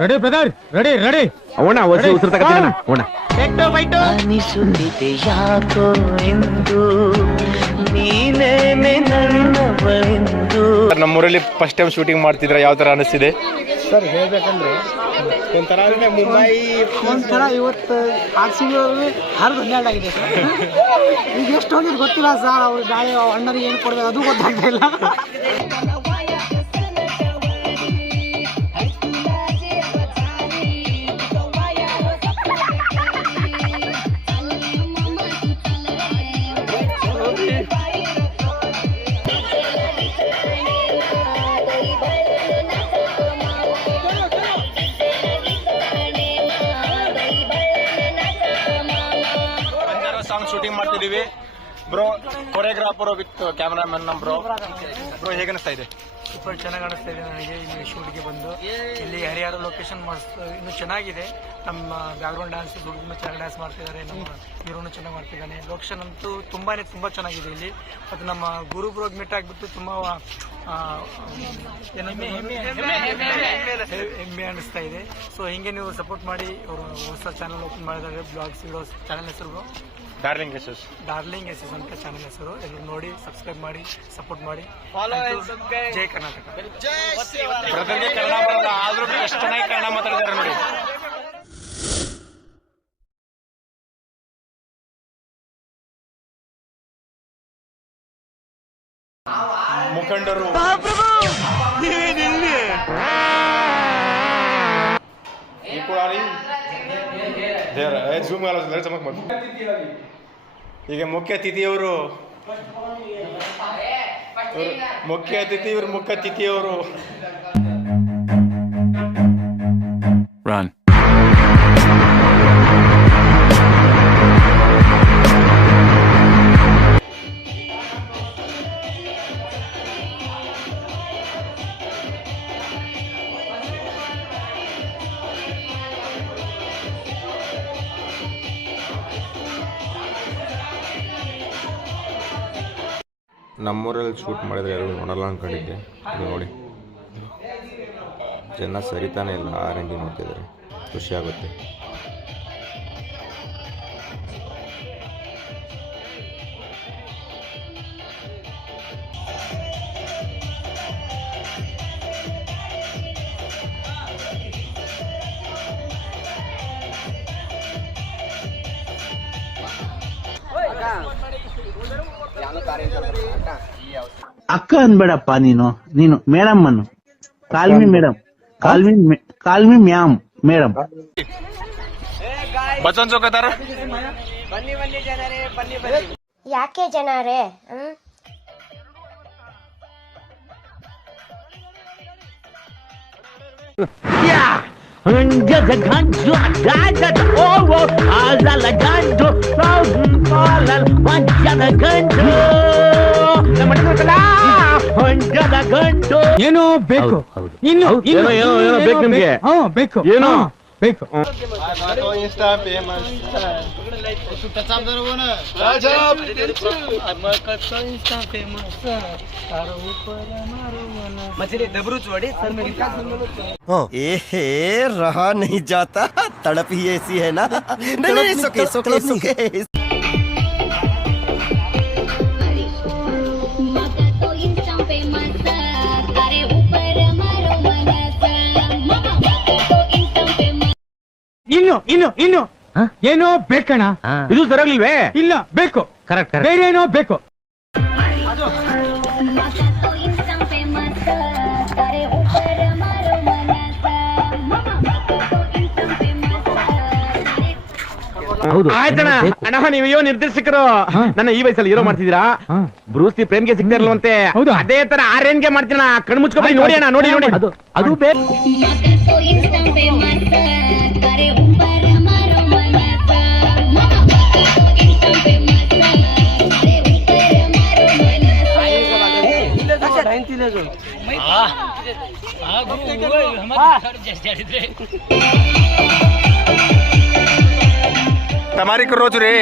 Ready brother, ready ready. ಅವಣ ಹೊಸ ಉಸಿರು ತಗತ್ತಿನ ಅವಣ ಅನಿಸುತ್ತಿದೆ ಯಾಕೋ ಎಂದು ನೀನೇನೆ ನನ್ನವರೆಂದು. ನಮ್ಮೂರಲ್ಲಿ ಫಸ್ಟ್ ಟೈಮ್ ಶೂಟಿಂಗ್ ಮಾಡ್ತಿದ್ರ, ಯಾವ ತರ ಅನಿಸ್ತಿದೆ ಸರ್? ಹೇಳ್ಬೇಕಂದ್ರೆ ಒಂಥರ ಮುಂಬೈ ಒಂಥರ ಇವತ್ತು RCB ಹರಿದು 12 ಆಗಿದೆ ಸರ್. ಈಗ ಎಷ್ಟು ಹೋಗಿದ್ದು ಗೊತ್ತಿಲ್ಲ ಸರ್. ಅವ್ರು ನಾಳೆ ಅಣ್ಣರಿಗೆ ಏನು ಕೊಡ್ಬೇಕು ಅದು ಗೊತ್ತಾಗ್ತಾ ಇಲ್ಲ. ಸಾಂಗ್ ಶೂಟಿಂಗ್ ಮಾಡ್ತಿದೀವಿ ಬ್ರೋ. ಕೊರಿಯೋಗ್ರಾಫರ್ ವಿತ್ ಕ್ಯಾಮರಾಮನ್ ನಮ್ ಬ್ರೋ. ಹೇಗೆ ಅನಿಸ್ತಾ ಇದೆ? ಸೂಪರ್ ಚೆನ್ನಾಗಿ ಅನಿಸ್ತಾ ಇದೆ ನನಗೆ. ಇಲ್ಲಿ ಶೂಟ್ಗೆ ಬಂದು ಇಲ್ಲಿ ಹರಿಹರ ಲೊಕೇಶನ್ ಇನ್ನು ಚೆನ್ನಾಗಿದೆ. ನಮ್ಮ ಬ್ಯಾಕ್ಗ್ರೌಂಡ್ ಡ್ಯಾನ್ಸ್ ತುಂಬ ಚೆನ್ನಾಗಿ ಡ್ಯಾನ್ಸ್ ಮಾಡ್ತಿದ್ದಾರೆ. ನಮ್ಮ ಹೀರೋನು ಚೆನ್ನಾಗಿ ಮಾಡ್ತಿದ್ದಾನೆ. ಲೊಕೇಶನ್ ಅಂತೂ ತುಂಬ ಚೆನ್ನಾಗಿದೆ ಇಲ್ಲಿ. ಮತ್ತು ನಮ್ಮ ಗುರು ಬ್ರೋಗ್ ಮೀಟ್ ಆಗಿಬಿಟ್ಟು ತುಂಬ ಹೆಮ್ಮೆ ಅನಿಸ್ತಾ ಇದೆ. ಸೊ ಹಿಂಗೆ ನೀವು ಸಪೋರ್ಟ್ ಮಾಡಿ. ಅವರು ಹೊಸ ಚಾನಲ್ ಓಪನ್ ಮಾಡಿದ್ದಾರೆ, ಬ್ಲಾಗ್ಸ್ ವಿಡಿಯೋಸ್. ಚಾನಲ್ ಹೆಸರು ಡಾರ್ಲಿಂಗ್ ಎಸ್ ಅಂತ ಚಾನಲ್ ಹೆಸರು. ಎಲ್ಲರೂ ನೋಡಿ, ಸಬ್ಸ್ಕ್ರೈಬ್ ಮಾಡಿ, ಸಪೋರ್ಟ್ ಮಾಡಿ. ಜೈ ಕರ್ನಾಟಕ. ಬ್ರದರ್ಗೆ ಕನ್ನಡ ಬರಲ್ಲ, ಆದ್ರೂ ಎಷ್ಟು ಚೆನ್ನಾಗಿ ಕನ್ನಡ ಮಾತಾಡಿದ್ದಾರೆ ನೋಡಿ. ಮುಖಂಡರು ಈಗ ಮುಖ್ಯ ಅತಿಥಿಯವರು ಮುಖ್ಯ ಅತಿಥಿಯವರು ನಮ್ಮೂರಲ್ಲಿ ಶೂಟ್ ಮಾಡಿದರೆ ಯಾರು ನೋಡಲ್ಲ ಅಂದ್ಕೊಂಡಿದ್ದೆ. ಇದು ನೋಡಿ, ಜನ ಸರಿತಾನೆ ಇಲ್ಲ, ಆ ರೇಂಜ್ ನೋಡ್ತಿದ್ದಾರೆ. ಖುಷಿ ಆಗುತ್ತೆ. ಅಕ್ಕ ಅನ್ಬೇಡಪ್ಪ, ನೀನು ಮೇಡಮ್ ಅನ್ನು. Call me madam, call me ma'am madam. Bachchan ಚೌಕದಾರ ಯಾಕೆ ಜನರೇ? ಏನೋ ಬೇಕು, ಇನ್ನು ಏನೋ ಬೇಕು ನಿಮ್ಗೆ. ಬೇಕು, ಏನೋ ಬೇಕು. रहा नहीं जाता, तड़प ही ऐसी है ना. नहीं, सुके. ಇನ್ನು ಏನೋ ಬೇಕಣ್ಣ. ಇದು ಸರಿಯಾಗ್ಲಿಲ್ವೇ? ಇಲ್ಲ, ಬೇಕು. ಕರೆಕ್ಟ್. ಬೇರೆ ಏನೋ ಬೇಕು. ಆಯ್ತಣ್ಣ. ಅಣ್ಣ, ನೀವು ಅಯ್ಯೋ ನಿರ್ದೇಶಕರು, ನನ್ನ ಈ ವಯಸ್ಸಲ್ಲಿ ಹೀರೋ ಮಾಡ್ತಿದ್ದೀರಾ. ಬ್ರೂಸ್ಲಿ ಪ್ರೇಮ್ಗೆ ಸಿಗ್ತಾ ಇರಲ್ವಂತೆ, ಅದೇ ತರ ಆ ರೇಂಜ್ಗೆ ಮಾಡ್ತೀನ. ಕಣ್ ಮುಚ್ಕೊಂಡು ನೋಡಿ ಅಣ್ಣ, ನೋಡಿ ಅದು ಬೇಕು. तमारी करो रे.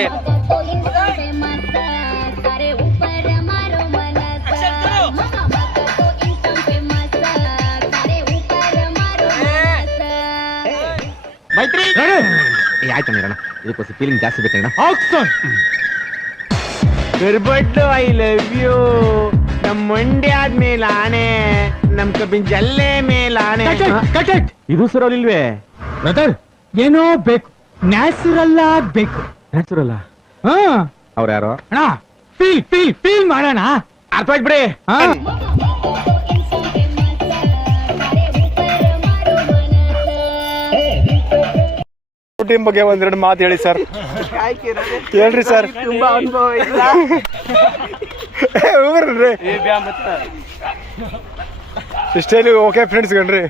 ಆಯ್ತು ಅಣ್ಣ ಇದಕ್ಕೋಸ್ಕರ ಫೀಲಿಂಗ್ ಜಾಸ್ತಿ ಬೇಕಣ್ಣ. ಆಕ್ಷನ್. ಗರ್ಬಟ್ಟು ಐ ಲವ್ ಯು. ನಮ್ ಮಂಡ್ಯ ಆದ್ಮೇಲೆ ಆನೆ, ನಮ್ ಕಬ್ಬಿನ ಜಲ್ಲೆ ಮೇಲೆ ಆನೆ. ಕಟೆಕ್ಟ್. ಇದು ಸುರೋಲಿಲ್ವೇ ಬ್ರದರ್, ಏನೋ ಬೇಕು, ನ್ಯಾಚುರಲ್ ಆಗ್ಬೇಕು. ನ್ಯಾಚುರಲ್ ಹಾ ಅವ್ರ ಯಾರೋ ಅಣ್ಣ, ಫೀಲ್ ಫೀಲ್ ಫೀಲ್ ಮಾಡೋಣ. ಅರ್ಥವಾಗ್ಬಿಡಿ. ಹಾ ಶೂಟಿಂಗ್ ಬಗ್ಗೆ ಒಂದೆರಡು ಮಾತು ಹೇಳಿ ಸರ್. ಹೇಳ್ರಿ ಸರ್. ತುಂಬಾ ಅನುಭವ ಇಲ್ಲ. ಇಷ್ಟೇಲಿ ಓಕೆ ಫ್ರೆಂಡ್ಸ್ ಗಣ್ರಿ.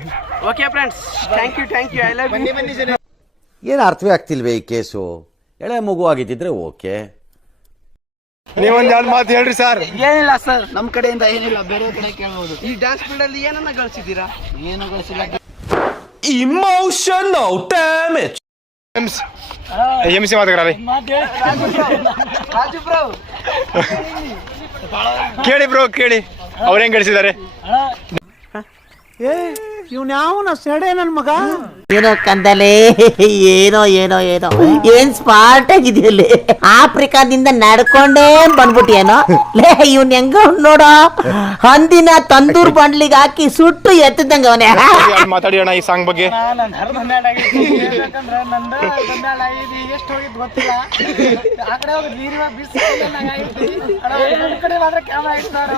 Okay friends, thank you I love you. ಏನು ಅರ್ಥವೇ ಆಗ್ತಿಲ್ವೇ ಈ ಕೇಸು? ಎಳೆ ಮಗು ಆಗಿದ್ದಿದ್ರೆ ಓಕೆ. ನೀವೊಂದ್ ಎರಡು ಮಾತು ಹೇಳ್ರಿ ಸರ್. ಏನಿಲ್ಲ ಸರ್, ನಮ್ ಕಡೆಯಿಂದ ಏನಿಲ್ಲ, ಬೇರೆ ಕಡೆ ಕೇಳಬಹುದು. ಈ ಡ್ಯಾನ್ಸ್ ಫೀಲ್ಡ್ ಅಲ್ಲಿ ಏನನ್ನ ಗಳಿಸಿದ್ದೀರಾ? ಏನು ಗಳಿಸಿಲ್ಲ. Emotional damage. MC ಮಾತಾಡ್ರಿ. ರಾಜು ಬ್ರೋ, ಕೇಳಿ ಬ್ರೋ ಕೇಳಿ, ಅವ್ರ ಹೆಂಗ್ ಗಳಿಸಿದ್ದಾರೆ? ಏನೋ ಕಂದಲೆ, ಏನೋ ಏನೋ ಏನೋ ಏನ್ ಸ್ಮಾರ್ಟ್ ಆಗಿದೆಯಲ್ಲಿ. ಆಫ್ರಿಕಾದಿಂದ ನಡ್ಕೊಂಡೇ ಬಂದ್ಬಿಟ್ಟಿಯೇನೋ ಲೇ. ಇವ್ನ್ ಹೆಂಗ ನೋಡೋ, ಹಂದಿನ ತಂದೂರ್ ಬಂಡ್ಲಿಗೆ ಹಾಕಿ ಸುಟ್ಟು ಎತ್ತದಂಗ ಅವನೇ. ಮಾತಾಡಿ ಅಣ್ಣ ಈ ಸಾಂಗ್ ಬಗ್ಗೆ. ಎಷ್ಟು ಹೋಗಿದ್ ಗೊತ್ತಿಲ್ಲ. ಆ ಕಡೆ ಹೋಗಿ ನೀರಿನ ಬಿಸಿ ಕಡೆ ಮಾತ್ರ ಕ್ಯಾಮ್ರಾ ಇಡ್ತಾರೆ.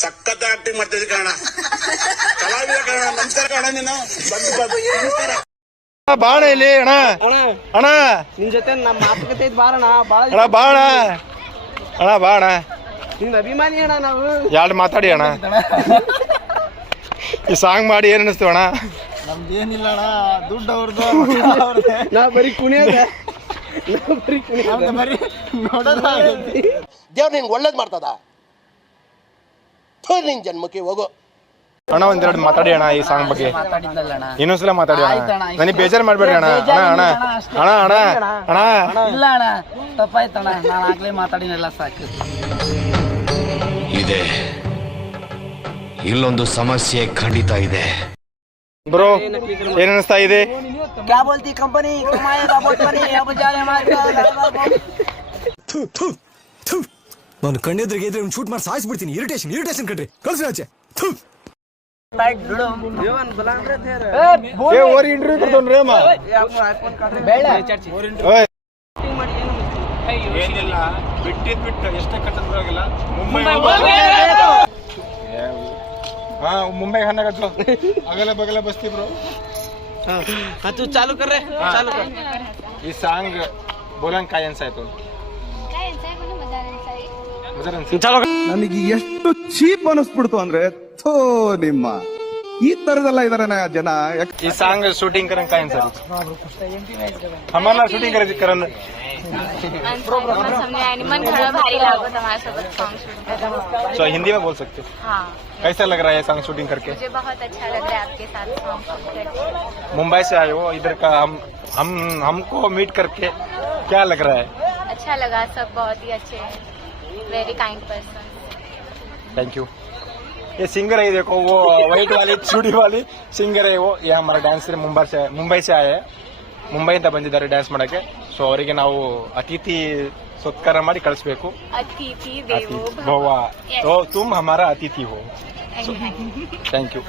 ಸಖತ್ ಆಕ್ಟಿಂಗ್ ಮಾಡ್ತಿದ್ದೆ ಕಣ, ಕಲಾವಿದ ಕಣ. ನಮಸ್ಕಾರ ಕಣ, ನೀನು ಬಾಣ ಇಲ್ಲಿ ಅಣ್ಣ. ಅಣ್ಣ ನಿನ್ ಜೊತೆ ನಮ್ಮ ಮಾತುಕತೆ ಇದ್ ಬಾರಣ. ಅಣ್ಣ ಬಾಣ, ಅಣ್ಣ ಬಾಣ. ನಿನ್ ಅಭಿಮಾನಿ ಅಣ್ಣ ನಾವು. ಎರಡು ಮಾತಾಡಿ ಅಣ್ಣ. ಈ ಸಾಂಗ್ ಮಾಡಿ ಏನ್ ಅನಿಸ್ತು ಅಣ್ಣ? ನಮ್ದೇನಿಲ್ಲ ಅಣ್ಣ, ದುಡ್ಡು ಅವ್ರದ್ದು. ನಾ ಬರೀ ಕುಣಿಯೋದ, ದೇವ್ರು ನಿನ್ಗೆ ಒಳ್ಳೇದ್ ಮಾಡ್ತದ. ನಿನ್ ಜನ್ಮಕ್ಕೆ ಹೋಗೋ ಅಣ್ಣ ಒಂದೆರಡು ಮಾತಾಡಿ ಅಣ್ಣ ಈ ಸಾಂಗ್ ಬಗ್ಗೆ. ಇನ್ನೊಂದ್ಸಲ ಮಾತಾಡಿ ಅಣ್ಣ, ನನಗೆ ಬೇಜಾರು ಮಾಡ್ಬೇಡ್ರಿ ಅಣ್ಣ. ಅಣ್ಣ ಅಣ್ಣ ಅಣ್ಣ ಅಣ್ಣ ಅಣ್ಣ. ಇಲ್ಲ ಅಣ್ಣ, ತಪ್ಪಾಯ್ತಣ್ಣ. ನಾನು ಆಗ್ಲೇ ಮಾತಾಡಿನೆಲ್ಲ ಸಾಕು. ಇದೆ, ಇಲ್ಲೊಂದು ಸಮಸ್ಯೆ ಖಂಡಿತ ಇದೆ. ಬ್ರೋ ಏನ್ ಅನಿಸ್ತಾ ಇದೆ? ಕ್ಯಾ ಬೋಲ್ತಿ ಕಂಪನಿ ಕಮಾಯೇಗಾ ಬಹುತ್ ಮನಿ, ಅಬ್ ಜಾನೆ ಮಾರ್ಕಾ. ನಾನು ಕಣ್ಣೆದ್ರಿಗೆ ಇದ್ರೆ ಶೂಟ್ ಮಾಡಿ ಸಾಯಿಸ್ಬಿಡ್ತೀನಿ. ಇರಿಟೇಷನ್ ಕಣ್ರಿ, ಕಳ್ಸಿ ಆಚೆ. ಏನಿಲ್ಲ, ಬಿಟ್ಟು ಎಷ್ಟೇ ಕಟ್ಟದ್ರಾಗಿಲ್ಲ. ಮುಂಬೈ ಹನ್ನಗತ್ತು ಅಗಲ ಬಗಲ ಬಸ್ತಿ ಬ್ರೋ. तू चालू कर रे, चालू कर. ಈ ಸಾಂಗ್ ಬೋಲನ್ ಕಾಯನ್ಸ್ ಆಯ್ತು. ನನಗೆ ಎಷ್ಟು ಚೀಪ್ ಅನಿಸ್ಬಿಡ್ತು ಅಂದ್ರೆ, ಥೋ ನಿಮ್ಮ ಈ ತರದೆಲ್ಲ ಇದಾರೆ ಜನ. ಈ ಸಾಂಗ್ ಶೂಟಿंग करन काय सर हमारा शूटिंग करन मन खराब भारी लागत हमारे सोबत सॉन्ग शूट करना. सो हिंदी में बोल सकते हो? हाँ, कैसा लग रहा है सॉन्ग शूटिंग करके? मुझे बहुत अच्छा लग रहा है आपके साथ सॉन्ग शूट करके. मुंबई से आए हो इधर का, हमको मीट करके क्या लग रहा है? अच्छा लगा, सब बहुत ही अच्छे हैं, very kind person. Thank you. ये सिंगर है, देखो वो व्हाइट वाली चूड़ी वाली सिंगर है वो. ये हमारा डांसर मुंबई से आए हैं. ಮುಂಬೈಯಿಂದ ಬಂದಿದ್ದಾರೆ ಡ್ಯಾನ್ಸ್ ಮಾಡಕ್ಕೆ. ಸೊ ಅವರಿಗೆ ನಾವು ಅತಿಥಿ ಸತ್ಕಾರ ಮಾಡಿ ಕಳಿಸ್ಬೇಕು. अतिथि देवो ಭವ. तो तुम हमारा अतिथि हो. Thank you.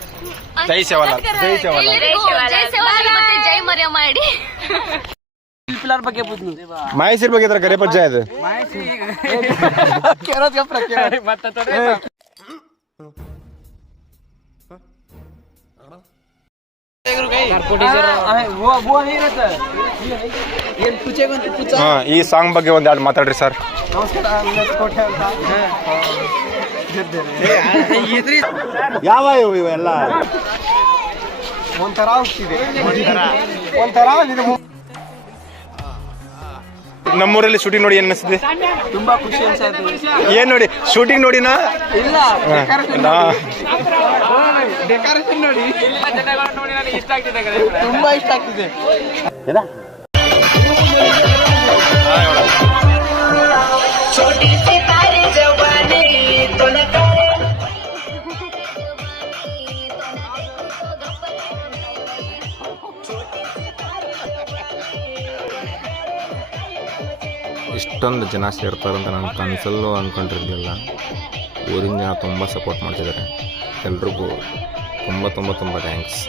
ಜೈ ಸೇವಾಲಾಲ್. ಜೈ ಸೇವಾಲಾಲ್. जय मरिया माडी. पिलर ಬಗ್ಗೆ ಬುದ್ನು ಮಾಹಿಸಿರ್ ಬಗ್ಗೆ ಗರೆ ಪಂಚಾಯತ್ ಕೇರೋದ್ ಗಪ್ರ ಕೇರೋದ್ ಮತ್ತೆ ತೋಡೆ. ಈ ಸಾಂಗ್ ಬಗ್ಗೆ ಒಂದ್ ಎರಡು ಮಾತಾಡ್ರಿ ಸರ್. ಯಾವ ಇವೆಲ್ಲ ಒಂಥರ ಹೋಗ್ತಿದೆ, ಒಂಥರ ನಮ್ಮೂರಲ್ಲಿ ಶೂಟಿಂಗ್ ನೋಡಿ ಏನ್ ಅನಿಸ್ತಿದೆ? ತುಂಬಾ ಖುಷಿ ಅನ್ಸಾಯ್ತು. ಏನ್ ನೋಡಿ ಶೂಟಿಂಗ್ ನೋಡಿನಾ? ಇಲ್ಲ, ಡೆಕೋರೇಷನ್ ನೋಡಿ ಇಷ್ಟ ಆಗ್ತಿದೆ, ತುಂಬಾ ಇಷ್ಟ ಆಗ್ತಿದೆ. ಇಷ್ಟೊಂದು ಜನ ಸೇರ್ತಾರಂತ ನಾನು ಕನಸಲ್ಲೂ ಅಂದ್ಕೊಂಡಿರಲಿಲ್ಲ. ಊರಿನ ಜನ ತುಂಬ ಸಪೋರ್ಟ್ ಮಾಡ್ತಿದ್ದಾರೆ. ಎಲ್ರಿಗೂ ತುಂಬ ತುಂಬ ತುಂಬ ಥ್ಯಾಂಕ್ಸ್.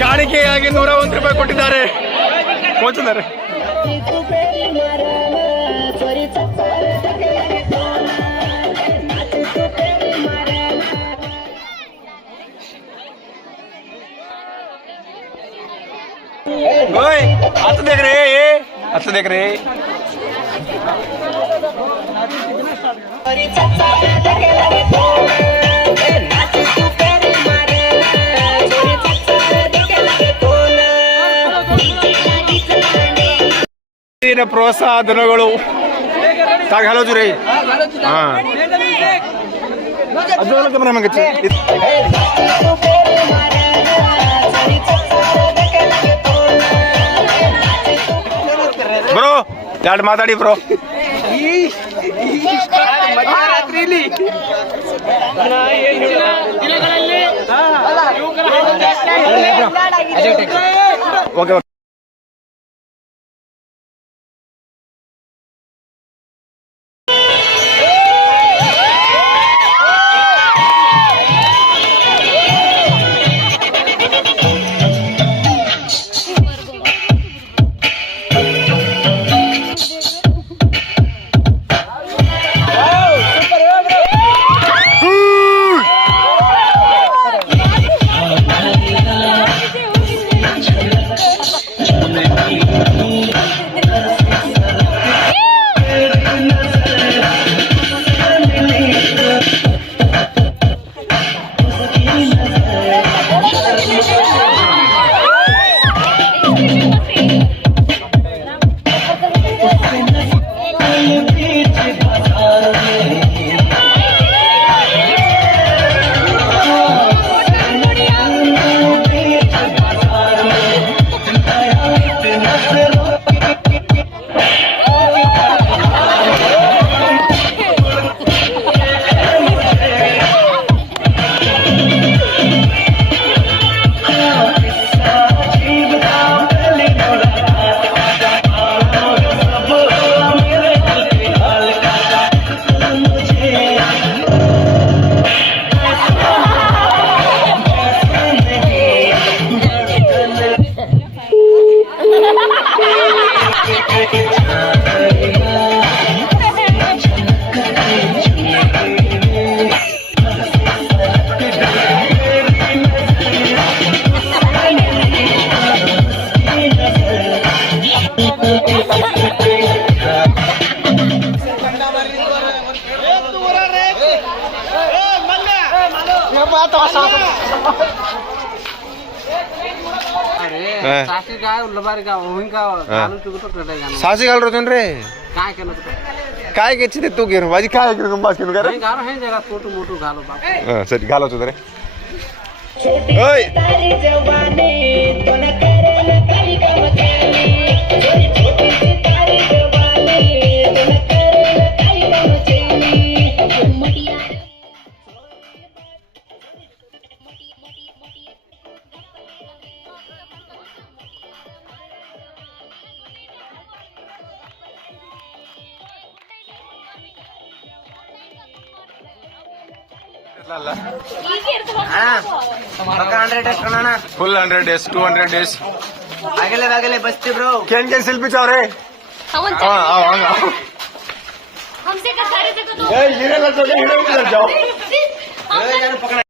ಕಾಣಿಕೆಯಾಗಿ 101 ರೂಪಾಯಿ ಕೊಟ್ಟಿದ್ದಾರೆ. ಪೋಚಿದ್ದಾರೆ. ಹತ್ತು ದೇಕ್ರೆ ಹತ್ತು ದೇಕ್ರೆ ಪ್ರೋತ್ಸಾಹ ಧನಗಳು ತಾಗ ಹಲೋದು ರೀ. ಹಾ ಅದು ನಮಗೆ ಬ್ರೋ ಎರಡು ಮಾತಾಡಿ ಬ್ರೋ. ಓಕೆ सासी घाल रहे रे काय घेतली तू घेऊन माझी काय घेऊन बास घेऊन करे फोटो मोटो घालो हां सर घालो तू रे ओय full 100 days 200 days आगले Basti bro can selfie चाह रहे हमसे कर सारे तक तो ये लग जाओ पकड़ा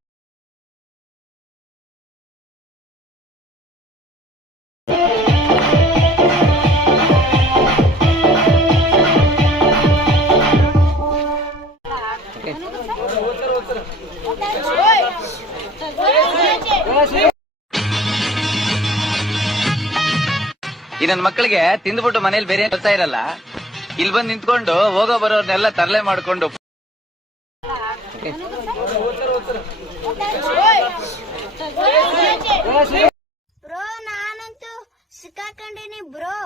ಈ ನನ್ನ ಮಕ್ಕಳಿಗೆ ತಿಂದ್ಬಿಟ್ಟು ಮನೇಲಿ ಬೇರೆ ಕೆಲಸ ಇರಲ್ಲ, ಇಲ್ಲಿ ಬಂದು ನಿಂತ್ಕೊಂಡು ಹೋಗೋ ಬರೋರ್ನೆಲ್ಲ ತರಲೆ ಮಾಡ್ಕೊಂಡು ಬ್ರೋ ನಾನಂತೂ ಸಿಕ್ಕಾಕೊಂಡಿನಿ ಬ್ರೋ.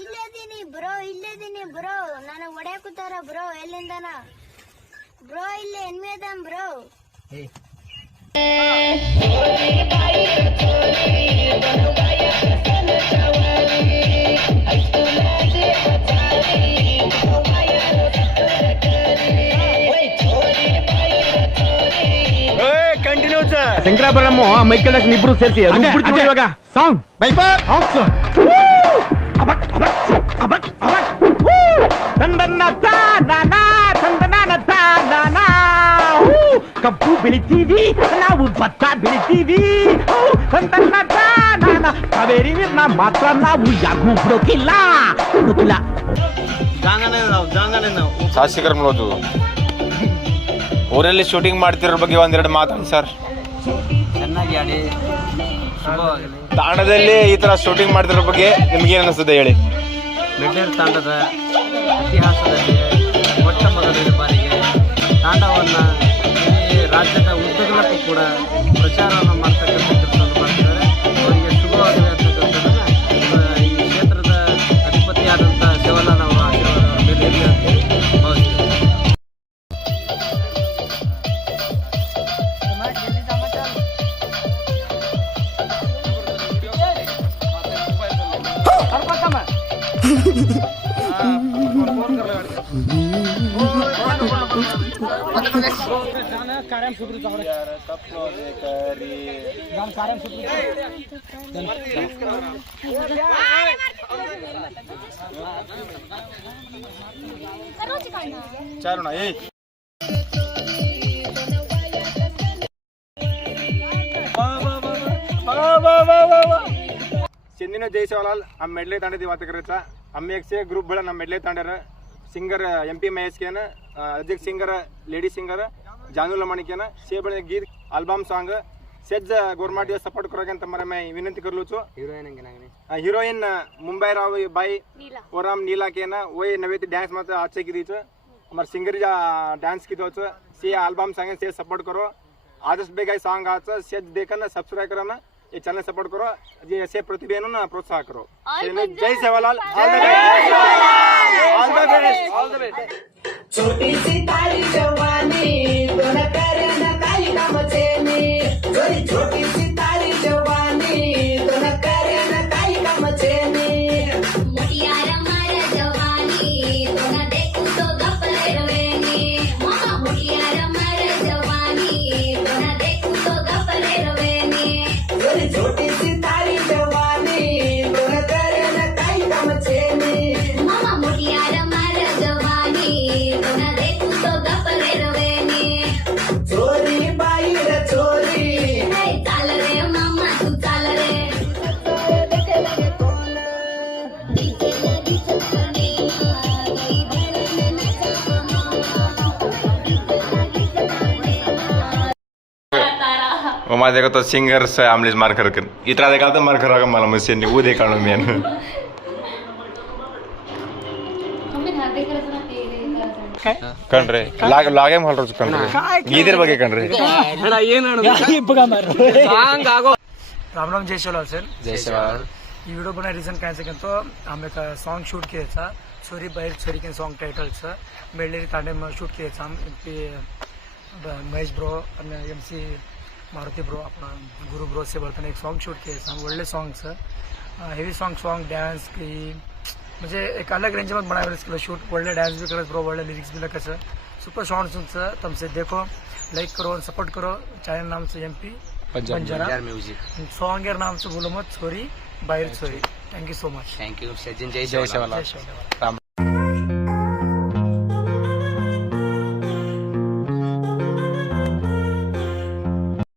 ಇಲ್ಲದೀನಿ ಬ್ರೋ ನನಗ್ ಹೊಡ್ಯಾಕುತ್ತಾರ ಬ್ರೋ. ಎಲ್ಲಿಂದನ ಬ್ರೋ? ಇಲ್ಲಿ ಎನ್ಮೇದಂ ಬ್ರೋ. ಶಂಕರಾಭರಣಮ್ಮ ಮೈಕಲ್ ಜಾಕ್ಸನ್ ಇಬ್ರು ಸೇರಿಸಿ ಇವಾಗ ಸಾಂಗ್ ಬೈಪರ್ ಕಬ್ಬು ಬೆಳಿತೀವಿ ನಾವು, ಭತ್ತ ಬೆಳಿತೀವಿ, ಕಾವೇರಿ ನೀರ್ನ ಮಾತ್ರ ನಾವು ಯಾಗೂ ಬಿಡೋಕಿಲ್ಲ. ಶಾಸಕರ ನೋದು ಊರಲ್ಲಿ ಶೂಟಿಂಗ್ ಮಾಡ್ತಿರೋ ಬಗ್ಗೆ ಒಂದೆರಡು ಮಾತಾಡಿ ಸರ್. ಚೆನ್ನಾಗಿ ಆಡಿ ತಾಣದಲ್ಲಿ ಈ ತರ ಶೂಟಿಂಗ್ ಮಾಡ್ತಿರೋ ಬಗ್ಗೆ ನಿಮ್ಗೆ ಏನ್ ಅನಿಸ್ತದೆ ಹೇಳಿ. ಮೆಡ್ಲೇರ್ ತಾಂಡದ ಇತಿಹಾಸದಲ್ಲಿ ಮೊಟ್ಟ ಮೊದಲನೇ ಬಾರಿಗೆ ತಾಂಡವನ್ನು ಈ ರಾಜ್ಯದ ಉದ್ದಗಲಕ್ಕೂ ಕೂಡ ಪ್ರಚಾರವನ್ನು ಮಾಡ್ತಕ್ಕಂಥ ಕೆಲಸವನ್ನು ಮಾಡ್ತಿದ್ದಾರೆ. ಅವರಿಗೆ ಶುಭವಾಗಲಿ ಅಂತಕ್ಕಂಥದ್ದನ್ನು ಈ ಕ್ಷೇತ್ರದ ಅಧಿಪತಿಯಾದಂಥ ಶಿವನ ನಾವು ಆಶೀರ್ವಾದ ಮೇಲೆ ಇರಲಿ ಅಂತ ಭಾವಿಸ್ತೀವಿ. ಚಾರುಣ ಚೆಂದಿನ ಜೈಸವಾಲಾಲ್ ನಮ್ಮ ಮೆಡ್ಲೆ ತಾಂಡದಿ वात करायचा. आम्ही 100 ग्रुप बळ ನಮ್ಮ ಮೆಡ್ಲೆ ತಾಂಡರ सिंगर MP महेशकेन अध्यक्ष सिंगर लेडी सिंगर जानू लमाणिकेन से बळे गीत album song says government support कराके तमरे मैं विनंती करलो छु. हीरोइन मुंबई राव बाई ओराम नीला केन वय नवेती डांस मत आचे की रीच हमार सिंगर जा डांस की दोच से अल्बम सॉन्ग से सपोर्ट करो. आदर्श बेगाई सॉन्ग आच सेज देखन सब्सक्राइब करना ये चैनल सपोर्ट करो. जी ऐसे प्रतिभा ना प्रोत्साहन करो. जय सेवालाल. All the best. छोटी सी तारी जवानी दोन करन काही कामचेनी. छोटी सी तारी जवानी दोन करन काही कामचेनी. मुटियार मार जवानी दोन देखू तो गपले रवेनी. मामा मुटियार मार जवानी दोन देखू तो गपले रवेनी. छोटी सी तारी जवानी दोन करन काही कामचेनी. मामा मुटियार मार जवानी दोन देखू तो गपले रवेनी. चोरी बाई रे चोरी चाल रे मामा तू चाल रे. ममा देखो तो सिंगर से आमलेज मार कर इतना देखा तो मार कर मला मुझसे नहीं वो देखा मैं ಕಣ್ರಿ ಲಾಗೆ ಮಾಡ್ರು ಕಣ್ರಿ ಗೀದರ್ ಬಗ್ಗೆ ಕಣ್ರಿ राम राम जय शिवलाल सर. जय शिवलाल. ಈ ವಿಡಿಯೋ ಬನ್ನ ರೀಸನ್ काय तो आम्ही सॉन्ग शूट केला. छोरी बाहेर छोरी के सॉन्ग टायटलचं मेळलेली तांडे शूट केलं. MP महेश ब्रो आणि MC मारुती ब्रो आपण गुरु ब्रो से बोलताना एक सॉन्ग शूट केलं. ಒಳ್ಳೆ ಸಾಂಗ್ಸ್ हेवी सॉन्ग डान्स की म्हणजे एक अलग रेंज मध्ये बनावलं केलं शूट. ಒಳ್ಳೆ डान्स भी करत ब्रो ಒಳ್ಳೆ लिरिक्स भी कसं सुपर सॉन्ग्स तुमसे देखो लाइक करो सपोर्ट करो. चॅनल नाम से MP बंजारा म्यूजिक. सॉन्ग यार नाम से बोलो मत छोरी बाहेर छोरी. Thank you so much. Thank you Sachin. जय शिवलाल. जय शिवलाल.